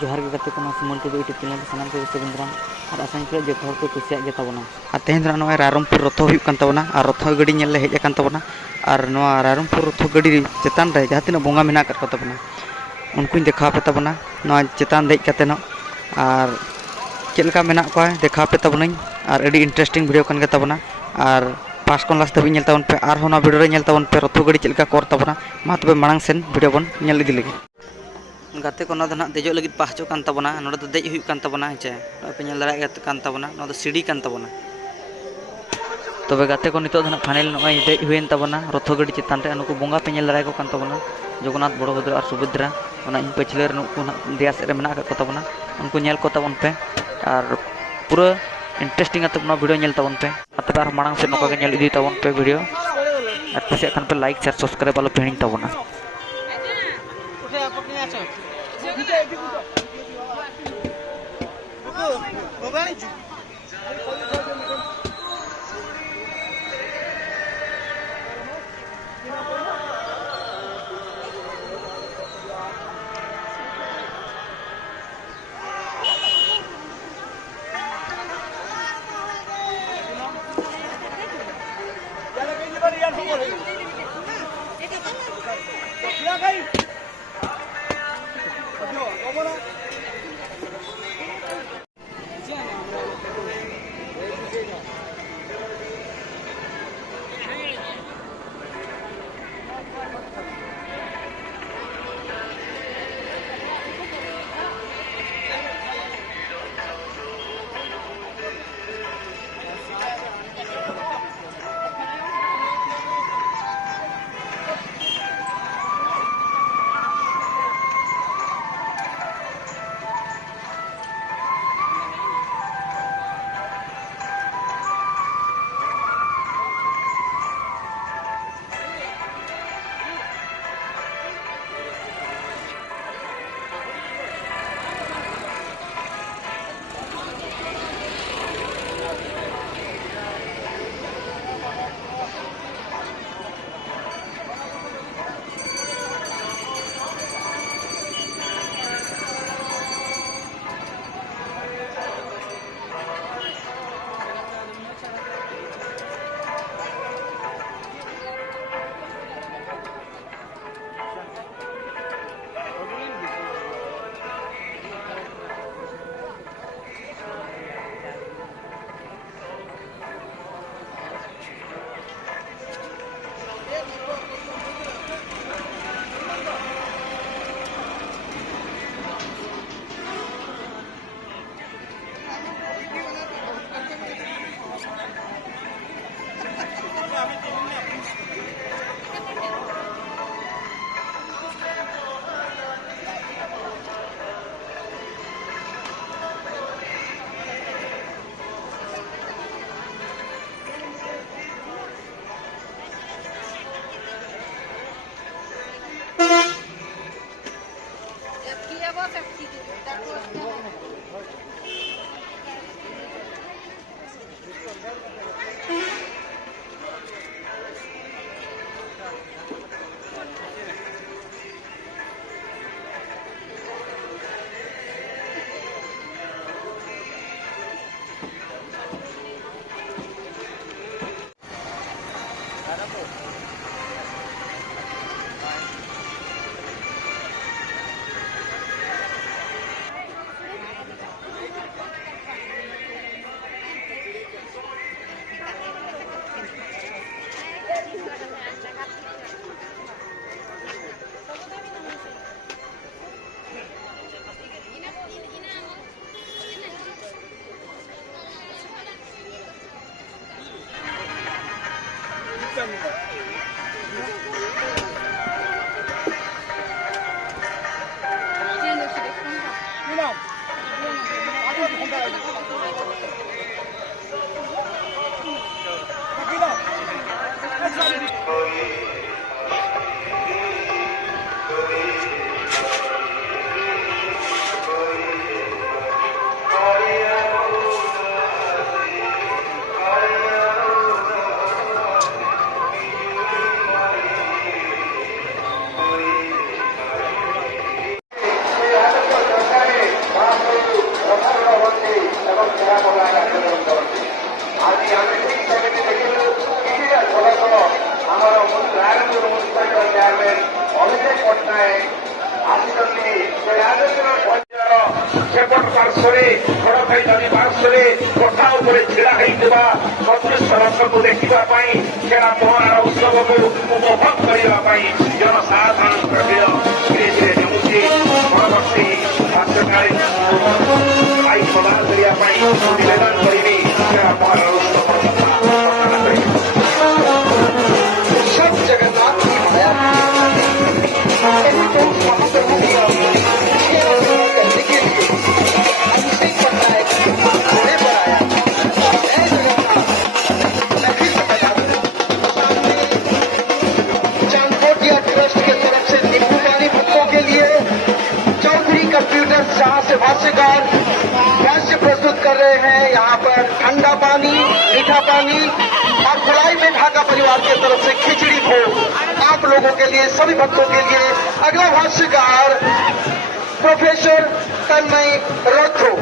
जोहार के गते को सुमन टीवी यूट्यूब चैनल सामान को सुबिंद्राम और आसान कर जो हर को कुसिया गे तबना और तेहन दरा नय रायरमपुर रथ हुई कान तबना और रथ गाड़ी नेल ले हेज कान तबना और नवा रायरमपुर रथ गाड़ी चेतान रे जहाँ तिना बोंगा मेना कर तबना उनको देखा पे तबना नवा चेतान देज कते न और चेलका मेना को देखा पे तबना और अड़ी इंटरेस्टिंग वीडियो कान गे तबना और पास को लास्ट तभी नेल तबन पे और होना वीडियो रे नेल तबन पे रथ गाड़ी चेलका कर तबना मा तबे मांग सेन वीडियो बन नेल इदी लगी गाते को ना देजो लगी पाहचो कान तबना नोडे तो देज हुई कान तबना हेचे पे नेल दाड़ा कान तबना नो सीढ़ी कान तबना तबे गाते को नितो ना फाइनल नय देज हुईन तबना रथ गाड़ी चेतान रे नुकु बोंगा पे नेल दाड़ा को कान तबना जगन्नाथ बड़भद्र और सुभद्रा ओना इन पछले नुकु देया से रे मेना को तबना उनको नेल को तबन पे और पूरा इंटरेस्टिंग आते वीडियो नेल तबन पे तबे और मांग से नोका के नेल इदी तबन पे वीडियो और कुछ खान पे लाइक शेयर सब्सक्राइब आलो पेहिणी तबना ଆଜି ଆମେ ଠିକ୍ ସେମିତି ଦେଖିଲୁ କିଛିଟା ଥର ଆମର ରାୟପୁର ମୁନିସିପାଲିଟିର ଚେୟାରମ୍ୟାନ୍ ଅଭିଷେକ ପଟ୍ଟନାୟକ ଆସିଛନ୍ତି। ସେ ରାଜେନ୍ଦ୍ର ପଞ୍ଚାୟତର ସେପଟ ପାର୍ଶ୍ୱରେ ଖଡ଼ଖାଇ ନଦୀ ପାର୍ଶ୍ୱରେ କୋଠା ଉପରେ ଛିଡ଼ା ହେଇଥିବା ସଦୃଶ ରଥକୁ ଦେଖିବା ପାଇଁ ସେରା ପହଁରାର ଉତ୍ସବକୁ ଉପଭୋଗ କରିବା ପାଇଁ ଜନସାଧାରଣଙ୍କ ଭିଡ଼ ଧୀରେ ଧୀରେ ଜମୁଛି। ପରବର୍ତ୍ତୀ କାର୍ଯ୍ୟକାଳୀ ଆଇ ପ୍ରଦାନ କରିବା ପାଇଁ ନିବେଦନ କରିବି ସେରା ପହଁରାର ଉତ୍ସବ କଥା ବର୍ଣ୍ଣନା କରିବି। सब जगन्नाथ की माया तो महाप्रभु की करने के लिए अभिषेक पट्टनायक घोड़े पर आया। जय जगन्नाथ मैं फिर बता दूं चांदकोटिया ट्रस्ट के तरफ से नींबू पानी भक्तों के लिए चौधरी कंप्यूटर्स जहां से भाष्यकार भाष्य प्रस्तुत कर रहे हैं। यहाँ पर ठंडा पानी मीठा पानी और खुलाई में ढाका परिवार की तरफ से खिचड़ी भोग आप लोगों के लिए सभी भक्तों के लिए। अगला भाष्यकार प्रोफेसर तन्मय रथो।